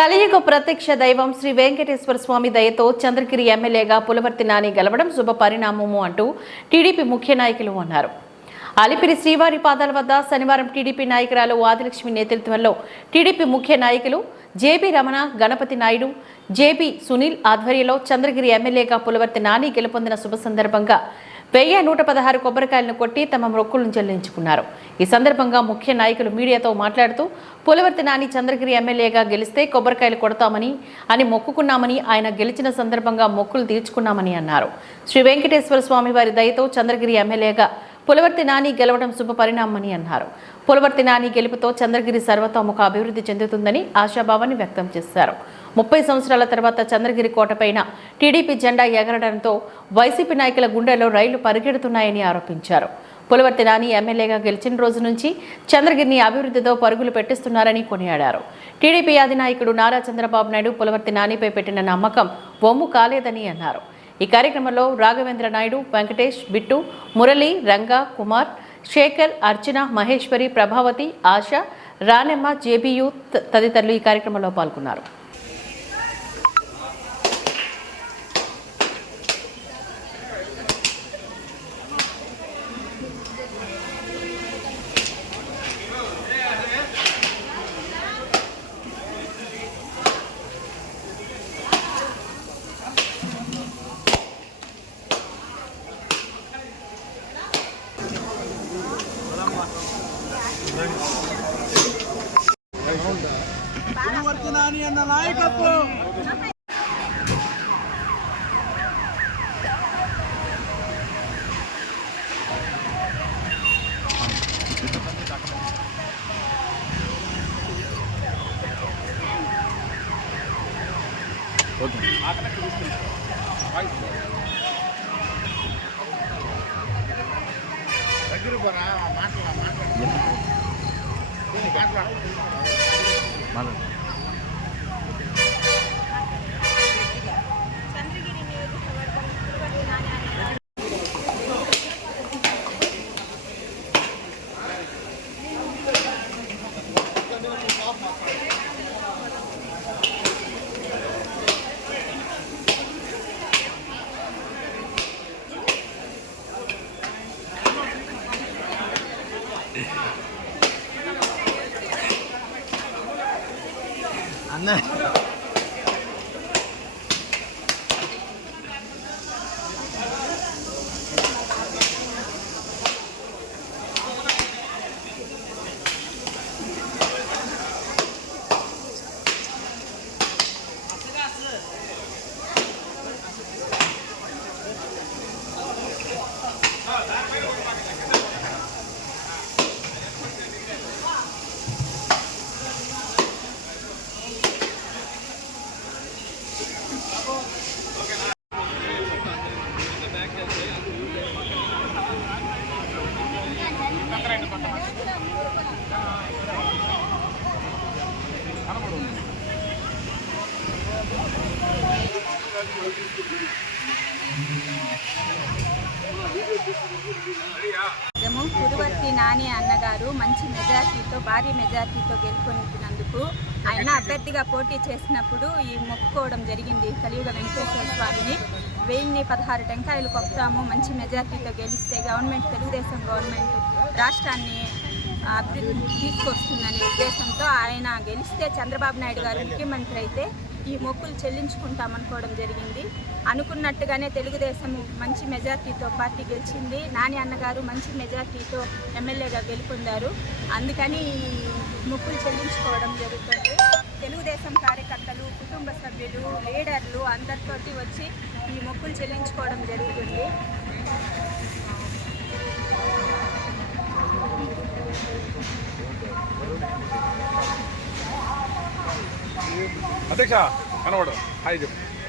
కలియుగ ప్రత్యక్ష దైవం శ్రీ వెంకటేశ్వర స్వామి దయతో చంద్రగిరి ఎమ్మెల్యేగా పులవర్తి నాని గెలవడం శుభ పరిణామము అంటూ టీడీపీ ముఖ్య నాయకులు అన్నారు. అలిపిరి శ్రీవారి పాదాల వద్ద శనివారం టీడీపీ నాయకురాలు ఆదిలక్ష్మి నేతృత్వంలో టీడీపీ ముఖ్య నాయకులు జేబీ రమణ గణపతి నాయుడు జేబీ సునీల్ ఆధ్వర్యంలో చంద్రగిరి ఎమ్మెల్యేగా పులవర్తి నాని గెలుపొందిన శుభ సందర్భంగా వెయ్యి నూట పదహారు కొబ్బరికాయలను కొట్టి తమ మొక్కులను చెల్లించుకున్నారు. ఈ సందర్భంగా ముఖ్య నాయకులు మీడియాతో మాట్లాడుతూ పులవర్తి నాని చంద్రగిరి ఎమ్మెల్యేగా గెలిస్తే కొబ్బరికాయలు కొడతామని అని మొక్కుకున్నామని ఆయన గెలిచిన సందర్భంగా మొక్కులు తీర్చుకున్నామని అన్నారు. శ్రీ వెంకటేశ్వర స్వామి వారి దయతో చంద్రగిరి ఎమ్మెల్యేగా పులవర్తి నాని గెలవడం శుభ పరిణామని అన్నారు. పులవర్తి నాని గెలుపుతో చంద్రగిరి సర్వతోముఖ అభివృద్ధి చెందుతుందని ఆశాభావాన్ని వ్యక్తం చేశారు. ముప్పై సంవత్సరాల తర్వాత చంద్రగిరి కోటపైన టీడీపీ జెండా ఎగరడంతో వైసీపీ నాయకుల గుండెల్లో రైళ్ళు పరిగెడుతున్నాయని ఆరోపించారు. పులవర్తి నాని ఎమ్మెల్యేగా గెలిచిన రోజు నుంచి చంద్రగిరిని అభివృద్ధితో పరుగులు పెట్టిస్తున్నారని కొనియాడారు. టీడీపీ అధినాయకుడు నారా చంద్రబాబు నాయుడు పులవర్తి నానిపై పెట్టిన నమ్మకం వమ్ము కాలేదని అన్నారు. ఈ కార్యక్రమంలో రాఘవేంద్ర నాయుడు వెంకటేష్ బిట్టు మురళి రంగా కుమార్ శేఖర్ అర్చన మహేశ్వరి ప్రభావతి ఆశ రానెమ్మ జేబీయు త- తదితరులు ఈ కార్యక్రమంలో పాల్గొన్నారు. పులివర్తి నాని అన్న నాయకత్వం 慢了。 안 나. పుదువర్తి నాని అన్నగారు మంచి మెజార్టీతో భారీ మెజార్టీతో గెలుపొందినందుకు ఆయన అభ్యర్థిగా పోటీ చేసినప్పుడు ఈ మొక్కుకోవడం జరిగింది కలియుగ వెంకటేశ్వర స్వామిని. వెయ్యిన్ని పదహారు టెంకాయలు కొప్తాము మంచి మెజార్టీతో గెలిస్తే గవర్నమెంట్ తెలుగుదేశం గవర్నమెంట్ రాష్ట్రాన్ని అభివృద్ధి తీసుకొస్తుందనే ఉద్దేశంతో ఆయన గెలిస్తే చంద్రబాబు నాయుడు గారు ముఖ్యమంత్రి అయితే ఈ మొక్కులు చెల్లించుకుంటామనుకోవడం జరిగింది. అనుకున్నట్టుగానే తెలుగుదేశం మంచి మెజార్టీతో పార్టీ గెలిచింది. నాని అన్నగారు మంచి మెజార్టీతో ఎమ్మెల్యేగా గెలుపొందారు. అందుకని ఈ మొక్కులు చెల్లించుకోవడం జరుగుతుంది. తెలుగుదేశం కార్యకర్తలు కుటుంబ సభ్యులు లీడర్లు అందరితోటి వచ్చి ఈ మొక్కులు చెల్లించుకోవడం జరుగుతుంది. అధ్యక్ష కనబడు. హాయ్ చెప్పు.